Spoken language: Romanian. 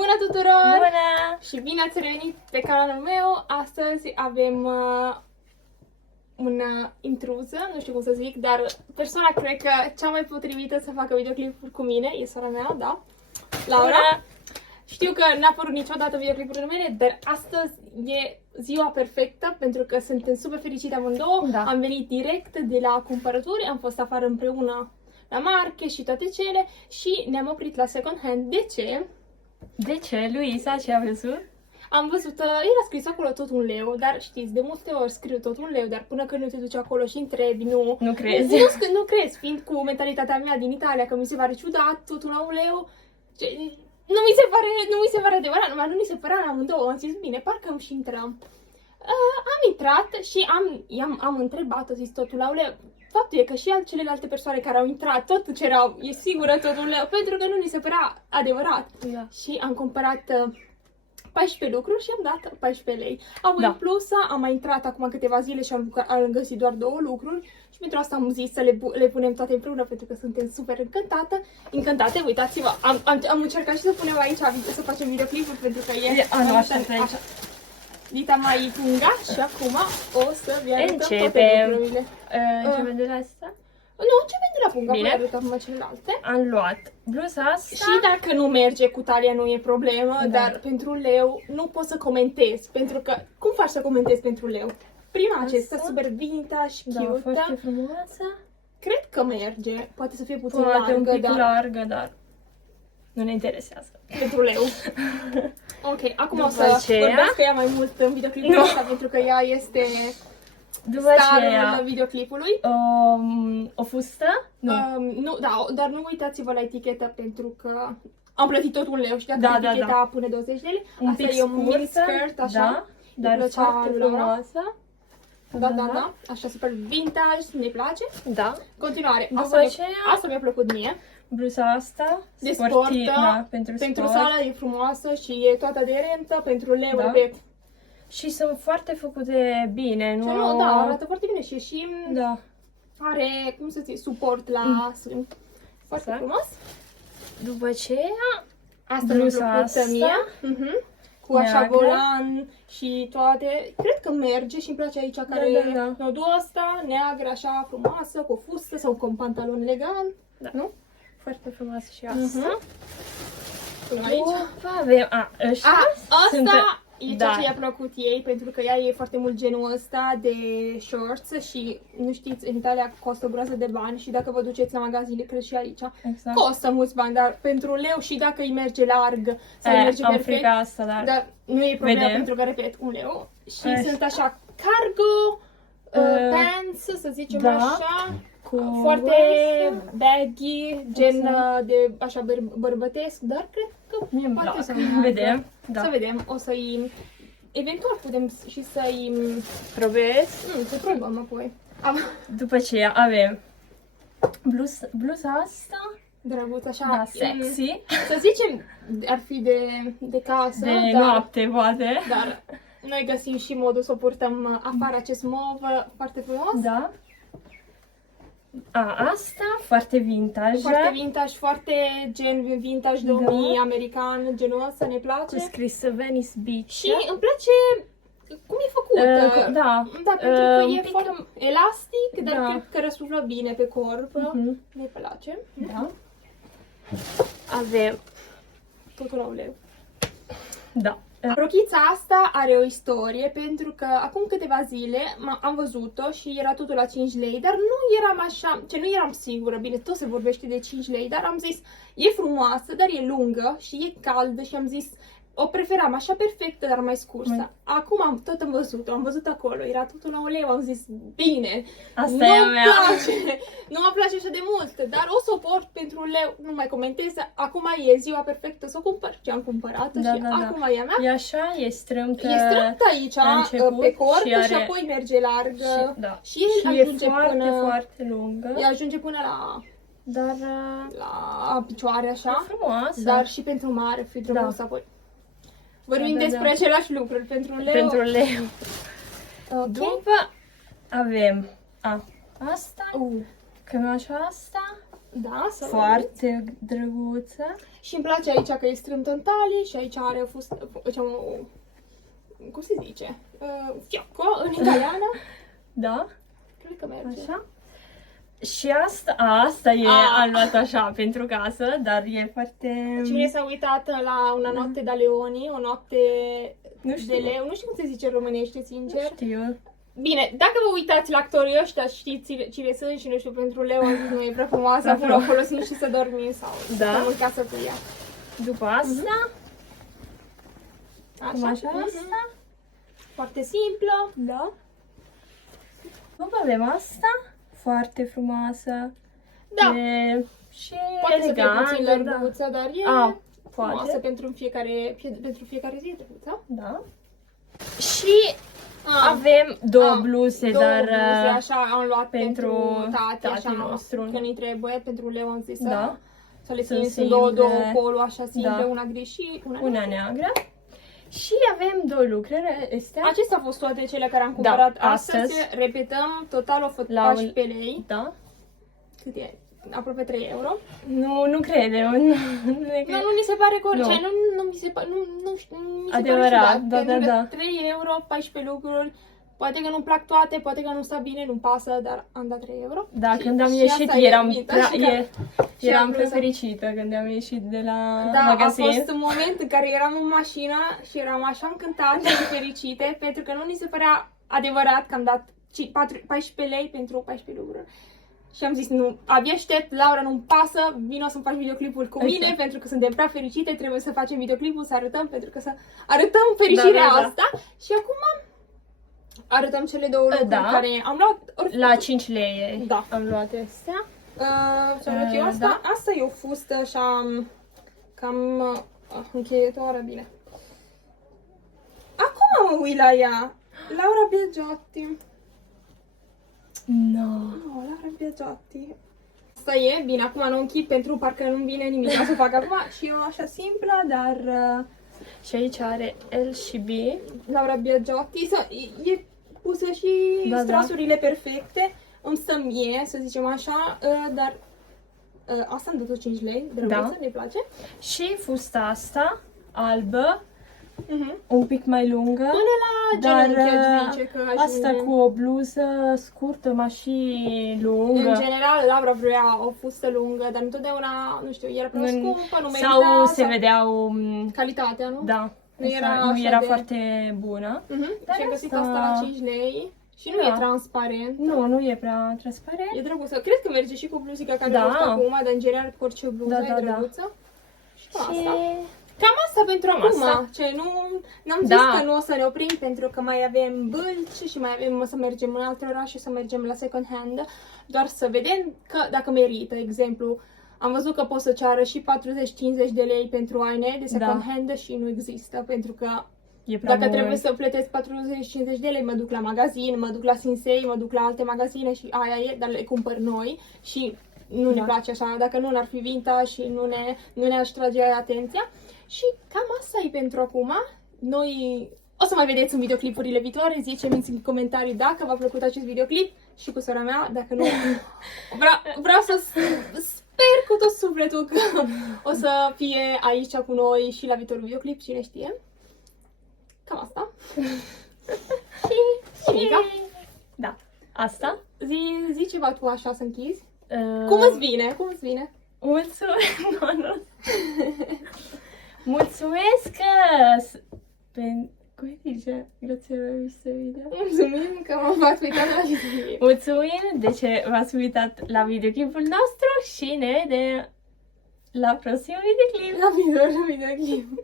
Bună tuturor! Bună! Și bine ați revenit pe canalul meu. Astăzi avem una intruză, nu știu cum să zic, dar persoana cred că cea mai potrivită să facă videoclipuri cu mine e sora mea, da? Laura. Bună! Știu că n-a apărut niciodată videoclipurile mele, dar astăzi e ziua perfectă pentru că suntem super fericite amândouă. Da. Am venit direct de la cumpărături, am fost afară împreună la marche și toate cele și ne-am oprit la second hand. De ce? De ce, Luisa, ce a văzut? Am văzut, era scris acolo tot un leu, dar știți, de multe ori scriu tot un leu, dar până când nu te duci acolo și întrebi, Nu crezi? Nu crezi, fiind cu mentalitatea mea din Italia, că mi se pare ciudat, totul la un leu. Nu mi se pare adevărat, numai nu mi se părea la amândouă. Am zis, bine, parcă am și intrăm. Am intrat și am întrebat, a zis totul la un leu. Faptul e că și celelalte persoane care au intrat, tot cerau, e sigură tot un leu, pentru că nu mi se părea adevărat. Da. Și am cumpărat 14 lucruri și am dat 14 lei. Apoi în plus am mai intrat acum câteva zile și am găsit doar 2 lucruri și pentru asta am zis să le punem toate împreună pentru că suntem super încântate. Uitați-vă, am încercat și să punem aici, să facem videoclipuri pentru că e... Nu, așa aici. Dita mai punga și acum o să vi arătăm toate Începem. lucrurile. Începem de la asta? Nu, începem de la punga, Bine. apoi arătăm celelalte. Am luat bluza asta. Și dacă nu merge cu talia nu e problemă, Da. dar pentru leu nu pot să comentez, pentru că cum faci să comentezi pentru leu? Prima acesta, super vintage, Da, cute, foarte frumoasă. cred că merge, poate să fie puțin Poate un largă, pic dar largă, dar nu ne interesează. pentru leu. Ok, acum După o să aceea- vorbesc cu ea mai mult în videoclipul Nu. ăsta, pentru că ea este După starul aceea, videoclipului. o fustă? Nu. Nu, da, dar nu uitați-vă la etichetă pentru că am plătit tot un leu și dacă Da, da, eticheta pune 20 de lei, Un asta pic e un mini scurtă, skirt, așa. da, dar plăcea foarte lui Laura. frumoasă. Da, așa super vintage, ne place. Da. Continuare, După asta aceea- mi-a plăcut mie. Bluza asta, De sportivă, sport, da, pentru sport. sală e frumoasă și e toată aderentă, pentru leu, Da. repet. Și sunt foarte făcute bine, nu? Și nu, da, arată foarte bine și Da. are, cum să zic, suport la sân. Foarte Exact. frumos. După aceea, Asta mi-a bluza plăcut asta, mie. Cu așa neagră. volan și toate. Cred că merge și îmi place aici care da. nodul ăsta, neagră, așa frumoasă, cu o fustă sau cu un pantalon elegant. Da. Nu? foarte frumoasă și asta. Până aici. După avem, ăștia sunt, Asta e ceea da. ce i-a plăcut ei, pentru că ea e foarte mult genul ăsta de shorts și, nu știți, în Italia costă o groază de bani și dacă vă duceți la magazine, cred și aici, Exact. costă mulți bani, dar pentru leu și dacă îi merge larg sau îi merge am perfect, frica asta, dar nu e problema vedem. pentru că, repet, un leu și Așa. sunt așa cargo, pants, să zicem da. așa, cu foarte vărsă. baggy, gen Exact. de așa bărbătesc, dar cred că Mie îmi poate plac. să meargă. Vedem. Da. Să vedem, o să-i... Eventual putem și să-i... Probez. Să probăm apoi. După aceea avem bluza asta, Drăguț, așa... da, sexy, Să zicem, ar fi de casă, de dar, noapte, poate. dar noi găsim și modul să o purtăm afară, acest mov foarte frumos. Da. Asta, foarte vintage. Foarte vintage, foarte gen vintage 2000, american, genul ăsta, ne Cu place. scris Venice Beach. Și îmi place cum e făcut. Da. Da, pentru că un e pic foarte elastic, dar Da. cred că răsuflă bine pe corp. Ne place. Da. Avem, Totul la un leu. da. Rochița asta are o istorie pentru că acum câteva zile am văzut-o și era totul la 5 lei, dar nu eram așa, nu eram sigură, bine, tot se vorbește de 5 lei, dar am zis, e frumoasă, dar e lungă și e caldă și am zis, o preferam așa perfectă, dar mai scursă. Acum am văzut-o, am văzut acolo, era totul la un leu, am zis, bine, Asta e a mea. nu mă place așa de mult, dar o să o port pentru un leu, nu mai comentez, acum e ziua perfectă să o cumpăr, ce am cumpărat-o și acum e a mea. E așa, e strâmtă. E strâmtă aici, la început pe corp și, are- apoi merge larg și Și ajunge e foarte, până, foarte lungă. ajunge până Dar la picioare e așa, frumoasă. dar și pentru mare, fi drăguț apoi. Vorbim Da, da, despre da. același lucruri, pentru leu. Pentru leu. Ok. După avem asta, cămașa asta, Da, să Foarte drăguță. Și îmi place aici că e strâmtă în talie și aici are cum se zice? Fiocco în italiană. Da, Cred că merge. așa. Și asta e, am luat așa pentru casă, dar e foarte... Cine s-a uitat la Una notte da leoni, o noapte Nu știu. de leu, nu știu cum se zice în românește, sincer. Știu. Bine, dacă vă uitați la actorii ăștia, știți cine sunt și nu știu, pentru leu am zis, nu e prea frumoasă, Da, acolo o folosim și să dormim sau Da. să stăm în casă cu ea. După asta, cum așa Mhm. asta? Foarte simplă. Da. După avem asta, foarte frumoasă. Da, E și poate să fie elegantă, puțin da. lărguță, dar e frumoasă Poate. pentru fiecare zi, drăguță. Da. Și Ah. avem două bluze, Două dar bluze, așa am luat pentru tati așa, nostru. că nu-i trebuie, pentru Leo am zis Da. să le Să ținem, se sunt două simple. polo așa simple, Da. una gri și una Una neagră. Și avem două lucruri astea. Acestea au fost toate cele care am cumpărat astăzi. Repetăm, total au fost La 14 lei. Da. Cât e? Aproape 3 euro. Nu credem. Nu mi se pare corect. Nu. Nu mi se pare, nu știu, mi se Adevărat, pare ciudat, da, pentru da, că da. 3 euro, 14 lucruri. Poate că nu-mi plac toate, poate că nu sta bine, nu-mi pasă, dar am dat 3 euro. Da, Și- când am și ieșit asta e eram, vintage, și eram am prea vrut să- fericită când am ieșit de la Da, magazin. a fost un moment în care eram în mașină și eram așa încântate și fericite pentru că nu ni se părea adevărat că am dat 14 lei pentru 14 lucruri. Și am zis, nu, abia aștept, Laura, nu-mi pasă, vino să-mi faci videoclipul cu mine, Exact. pentru că suntem prea fericite, trebuie să facem videoclipul, să arătăm, pentru că să arătăm fericirea Da, da, da. asta. Și acum arătăm cele două lucruri Da. care am luat. La 5 lei Da. am luat astea. Ce-am luat eu asta? Da. Asta e o fustă așa cam încheietoare, bine. Acum mă uit la ea. Laura Biagiotti. No. Oh, Laura Biagiotti. Asta e, bine, acum nu închid pentru parcă nu-mi vine nimic să fac acum. Și eu așa simplă, dar Și aici are L și B. Laura Biagiotti e pusă și Da, strasurile perfecte. Îmi stă mie, să zicem așa, dar asta îmi dă tot 5 lei, drăguță, Da. ne place. Și fusta asta, albă, Mhm. un pic mai lungă. Până la Dar genunchi, aș zice că ajunge. asta cu o bluză scurtă, mai și lungă. În general, Laura vrea o fustă lungă, dar întotdeauna, nu știu, era prea scumpă, nu merita. Sau se vedeau, Calitatea, nu? da, Nu era nu așa era de- foarte bună. Dar Și am găsit asta- asta la 5 lei și nu Da. e transparent. Nu e prea transparent. E drăguță. Cred că merge și cu bluzica care Da. am luat acum, dar în general cu orice bluză Da, e da, da. drăguță. Și Și asta. Cam asta pentru Cam acum. asta. Ce n-am zis Da. că nu o să ne oprim pentru că mai avem Bâlci și mai avem să mergem în alte orașe, să mergem la second hand, doar să vedem că dacă merită. Exemplu, am văzut că pot să ceară și 40-50 de lei pentru haine de second hand și nu există, pentru că e prea dacă mult. trebuie să plătesc 40-50 de lei, mă duc la magazin, mă duc la Sinsei, mă duc la alte magazine și aia e, dar le cumpăr noi și nu ne Da. place așa, dacă nu n-ar fi vinta și nu ne-aș trage atenția. Și cam asta e pentru acum. Noi o să mai vedeți în videoclipurile viitoare, ziceți în comentarii dacă v-a plăcut acest videoclip și cu sora mea, dacă nu, vreau să sper cu tot sufletul că o să fie aici cu noi și la viitorul videoclip, cine știe. Cam asta. și Mica, Da. Asta. zi ceva tu așa să închizi. Uh, Cum îți vine? Cum îți vine? Mulțumesc! Nu. Mulțumesc că... Cum îi zice? Grazie per aver visto video. Mulțumim că v-ați uitat la video. Mulțumim de ce v-ați uitat la videoclipul nostru și ne vedem la prossimo videoclip. La viitorul videoclip.